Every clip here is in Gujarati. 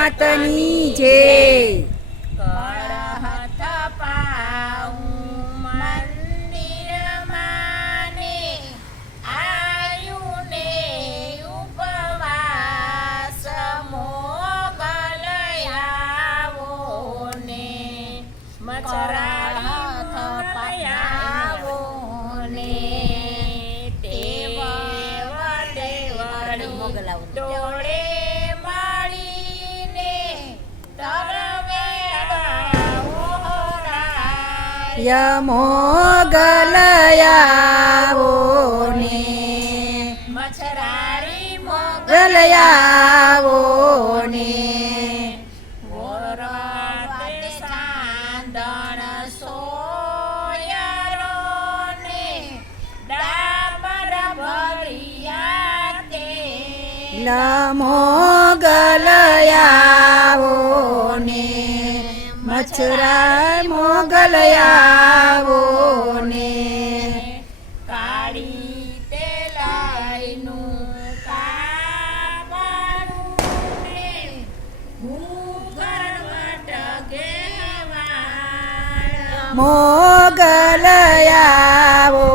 માતની જય. કળહત પાઉં મંદિરમાં ને આયું ને ઉપવાસ મોગલ આવો ને મચરાળી આવો ને દેવ ડોળે મળીને તરવે મોગલ આવો ને મચરાળી મોગલ આવો ને સાંદણ સોયરો ને ડાબર ભરિયા તે મોગલ આવો ને મચ્છરા મોગલ આવો ને કાળી તેલાઈનું કાવડું ને ભૂગર્ભ ગેવાળ મોગલ આવો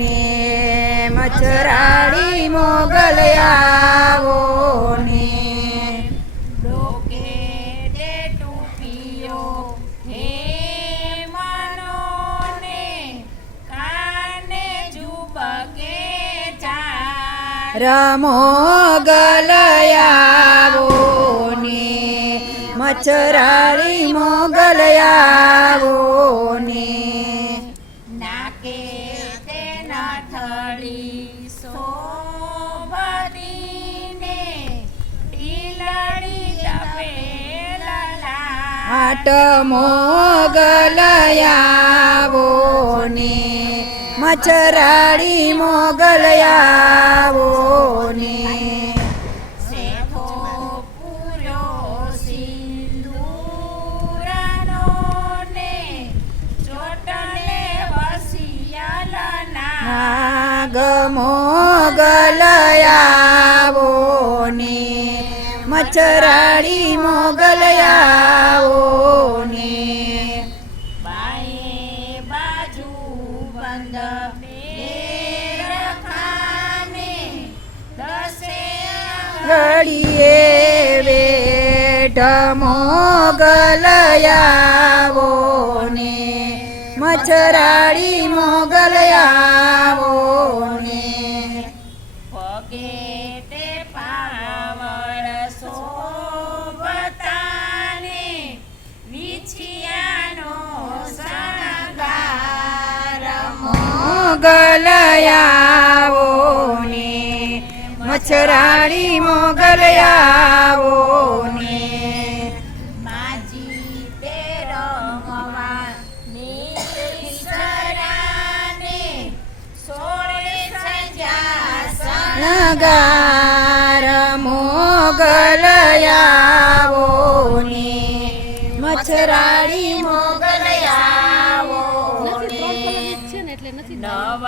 ને મચ્છરાળી મોગલ આવો ને ડોકે તે ટૂપિયો હે મનો ને કાને જુબકે ચાર મોગલ આવો ને મચ્છરાળી મોગલ આવો ને નાકે તે નાથળી શોભરીને ટીલડી તપેલા આટ મોગલ આવો ને મચ્છરાળી મોગલ આવો ને શેઠો પૂર્યો સિંદૂરનો ને ચોટલે વસિયલના નાગ મોગલ આવો ને મચ્છરાળી મોગલ આવો ને બાએ બાજુ બંધ બેરખાને દસે ઘડીએ વેઢ મોગલ આવો ને મચ્છરાળી મોગલ આવો ને પગે તે પાવળ શોભતાને વિછિયાનો શણગાર મોગલ આવો ને મચ્છરાળી મોગલ આવો ને માજી તે રમવા નિસરાને સોળે સજા નગાર મોગલ આવો ને મચ્છરાળી મોગલ આવો ને નવ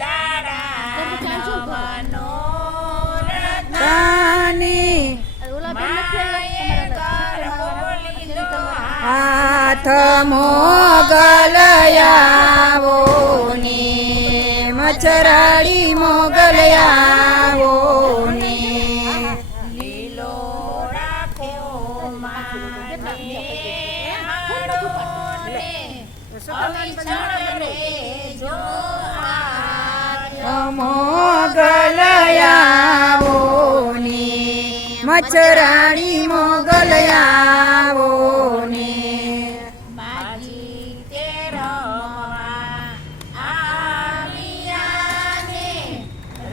દાડા નવનો તાની હાથ મોગલ આવો ને મચ્છરાળી મોગલ આવો ને લીલો રાખો માને હળોને અવિચળ રે જો મોગલ આવો ને મચ્છરાળી મોગલ આવો ને માજી તે રમવા આવ્યાને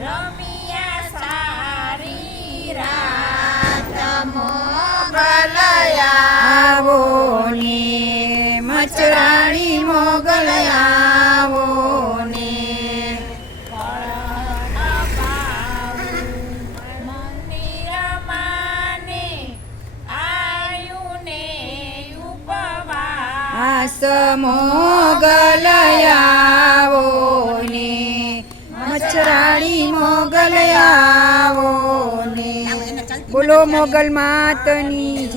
રમિયા સારી રાત મોગલ આવો ને મચ્છરાળી મોગલ આવો ને આસ મોગલ આવો ને મચ્છરાળી મોગલ આવો ને બોલો. બોલો મોગલ માતની જય.